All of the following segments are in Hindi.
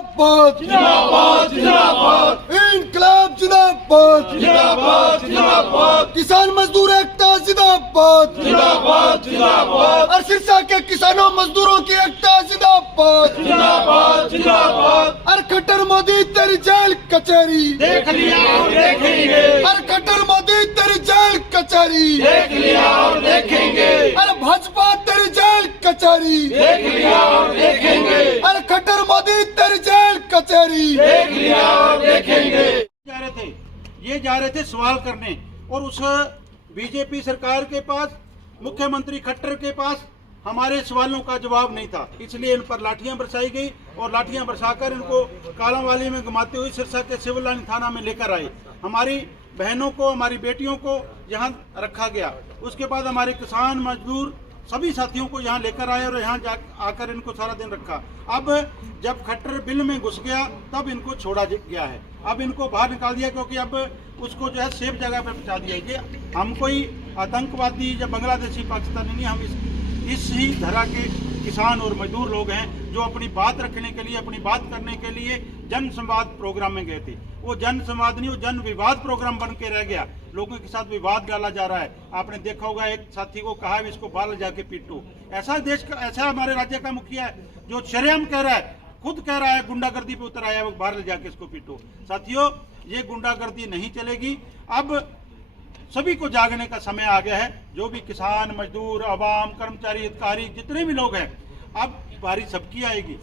जिंदाबाद जिंदाबाद, इनकलाब जिंदाबाद जिंदाबाद जिंदाबाद, किसान मजदूर एकता जिंदाबाद जिंदाबाद जिंदाबाद, और सिरसा के किसानों मजदूरों की एकता जिंदाबाद जिंदाबाद जिंदाबाद, और खट्टर मोदी तेरी जेल कचहरी देख लिया और देखेंगे, और खट्टर मोदी तेरी जेल कचहरी देख लिया और देखेंगे, और भाजपा तेरी जेल कचहरी देख लिया और देखेंगे, और खट्टर मोदी तेरी जेल कचहरी देख लिया और देखेंगे। जा रहे थे सवाल करने, और उस बीजेपी सरकार के पास, मुख्यमंत्री खट्टर के पास हमारे सवालों का जवाब नहीं था, इसलिए इन पर लाठियां बरसाई गई और लाठियां बरसाकर इनको कालांवाली में घुमाते हुए सिरसा के सिविल लाइन थाना में लेकर आए। हमारी बहनों को, हमारी बेटियों को यहाँ रखा गया। उसके बाद हमारे किसान मजदूर सभी साथियों को यहाँ लेकर आए और यहाँ आकर इनको सारा दिन रखा। अब जब खट्टर बिल में घुस गया तब इनको छोड़ा गया है, अब इनको बाहर निकाल दिया, क्योंकि अब उसको जो है सेफ जगह पर पहुँचा दिया। ये हम कोई आतंकवादी या बांग्लादेशी पाकिस्तानी नहीं, हम इस ही धरा के किसान और मजदूर लोग हैं जो अपनी बात रखने के लिए, अपनी बात करने के लिए जन संवाद प्रोग्राम में गए थे। वो जन संवाद नहीं, वो जन विवाद प्रोग्राम बन के रह गया। लोगों के साथ विवाद डाला जा रहा है। आपने देखा होगा, एक साथी को कहा इसको बाहर जाके पीटो। ऐसा देश का, ऐसा हमारे राज्य का मुखिया है जो शर्म कह रहा है, खुद कह रहा है गुंडागर्दी पे उतर आया, वो बाहर ले जाके इसको पीटो। साथियों, ये गुंडागर्दी नहीं चलेगी। अब सभी को जागने का समय आ गया है। जो भी किसान, मजदूर, आवाम, कर्मचारी, अधिकारी, जितने भी लोग हैं, अब बारी सबकी आएगी।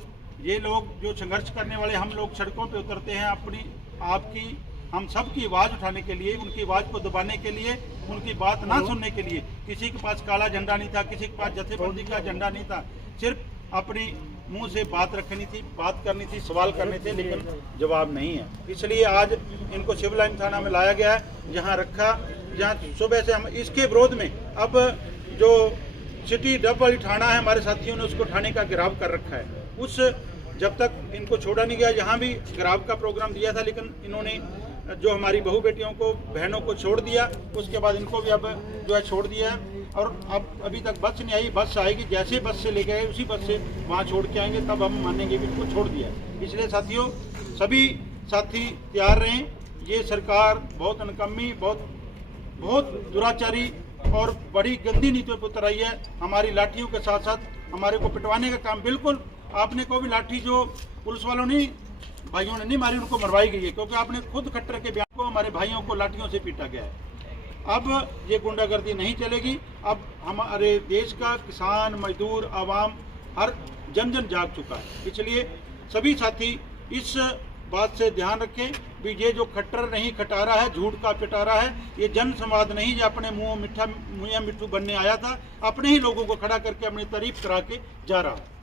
ये लोग जो संघर्ष करने वाले, हम लोग सड़कों पे उतरते हैं अपनी, आपकी, हम सबकी आवाज़ उठाने के लिए, उनकी आवाज़ को दबाने के लिए, उनकी बात ना सुनने के लिए। किसी के पास काला झंडा नहीं था, किसी के पास जथेबंदी का झंडा नहीं था, सिर्फ अपनी मुंह से बात रखनी थी, बात करनी थी, सवाल करने थे, लेकिन जवाब नहीं है। इसलिए आज इनको सिविल लाइन थाना में लाया गया है, यहाँ रखा, जहाँ सुबह से हम इसके विरोध में, अब जो सिटी डब वाली थाना है, हमारे साथियों ने उसको थाने का गिराव कर रखा है। उस जब तक इनको छोड़ा नहीं गया, यहाँ भी गिराव का प्रोग्राम दिया था, लेकिन इन्होंने जो हमारी बहू बेटियों को, बहनों को छोड़ दिया। उसके बाद इनको भी अब जो है छोड़ दिया है, और अब अभी तक बस नहीं आई। बस आएगी, जैसे बस से ले गए उसी बस से वहाँ छोड़ के आएंगे, तब हम मानेंगे कि इनको छोड़ दिया है। इसलिए साथियों, सभी साथी तैयार रहें। ये सरकार बहुत अनकम्मी, बहुत दुराचारी और बड़ी गंदी नीतियों पर उतर आई है। हमारी लाठियों के साथ साथ हमारे को पिटवाने का काम, बिल्कुल आपने को भी लाठी जो पुलिस वालों ने, भाइयों ने नहीं मारी, उनको मरवाई गई है, क्योंकि आपने खुद खट्टर के बयान को, हमारे भाइयों को लाठियों से पीटा गया है। अब ये गुंडागर्दी नहीं चलेगी। अब हमारे देश का किसान, मजदूर, आवाम, हर जन जाग चुका है। इसलिए सभी साथी इस बात से ध्यान रखें भी, ये जो खट्टर नहीं खटारा है, झूठ का पिटारा है, ये जन संवाद नहीं, जो अपने मुँह मिट्ठू बनने आया था, अपने ही लोगों को खड़ा करके अपनी तारीफ करा के जा रहा है।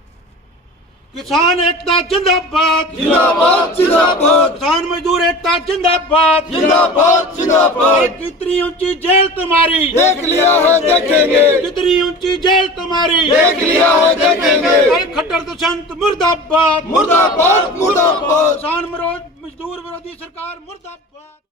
किसान एकता जिंदाबाद जिंदाबाद जिंदाबाद, किसान मजदूर एकता जिंदाबाद जिंदाबाद जिंदाबाद, कितनी ऊंची जेल तुम्हारी देख लिया है देखेंगे, कितनी ऊंची जेल तुम्हारी देख लिया है देखेंगे, खट्टर दुष्यंत मुर्दाबाद मुर्दाबाद मुर्दाबाद, किसान मजदूर विरोधी सरकार मुर्दाबाद।